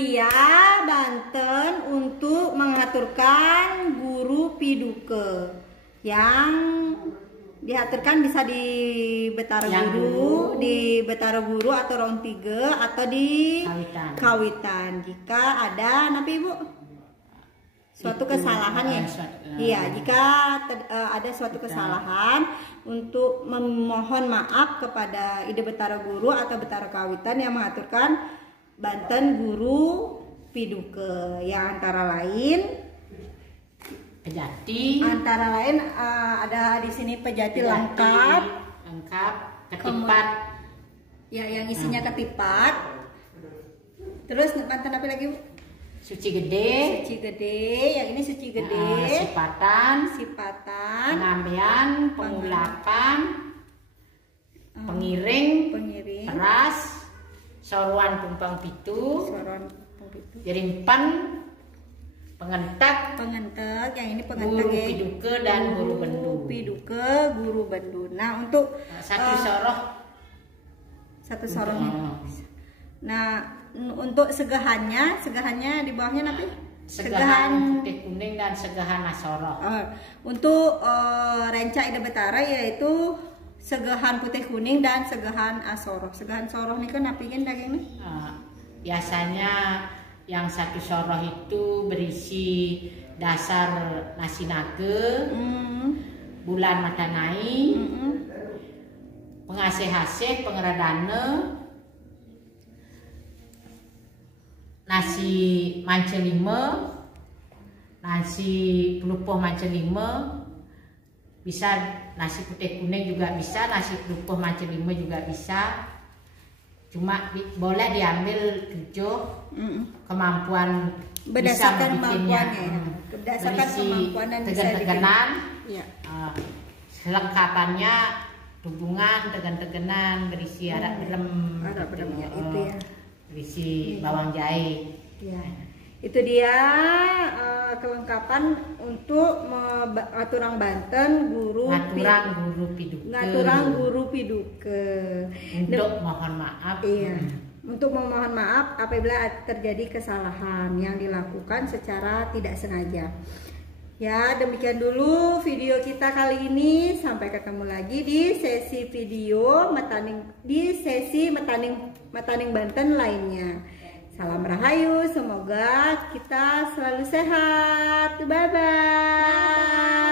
dia Banten untuk mengaturkan guru piduke yang diaturkan bisa di Betara Guru, di Betara Guru atau Round 3 atau di Kawitan. Jika ada napi Ibu suatu kesalahan ya. Iya, jika ada suatu kesalahan untuk memohon maaf kepada Ide Betara Guru atau Betara Kawitan yang mengaturkan Banten Guru Piduke yang antara lain Pejati. Antara lain ada di sini pejati lengkap, ketipat. Ya, yang isinya ketipat. Terus Banten apa lagi, Bu? Suci gede. Suci gede, yang ini suci gede. Sipatan. Pengambian, pengulapan, pengiring, peras, soruan pumpang pitu, jerimpan, pengentak, yang ini pengentak guru piduke dan guru bendu. Guru bendu. Nah, untuk satu sorohnya. Nah, untuk segahannya di bawahnya nanti segahan putih kuning dan segahan asoroh. Untuk renca Ide Betara yaitu segahan putih kuning dan segahan asoroh. Segahan soroh ini kan napiin daging nih? Biasanya yang satu soroh itu berisi dasar nasi nage, bulan matanai, pengasih-asih, pengeradane, nasi mancelime, nasi pelupuh mancelime, bisa nasi putih kuning juga bisa, nasi pelupuh mancelime juga bisa. Cuma boleh diambil 7 kemampuan berdasarkan kemampuannya ya. Berdasarkan kemampuan dan tegan-teganan. Ya. Selengkapannya hubungan tegan-teganan berisi arak belem ya, itu ya. Berisi bawang jahe. Ya. Itu dia kelengkapan untuk ngaturang Banten guru piduke. Untuk mohon maaf. Iya. Untuk memohon maaf apabila terjadi kesalahan yang dilakukan secara tidak sengaja. Ya, demikian dulu video kita kali ini. Sampai ketemu lagi di sesi video metaning Banten lainnya. Salam Rahayu, semoga kita selalu sehat. Bye-bye.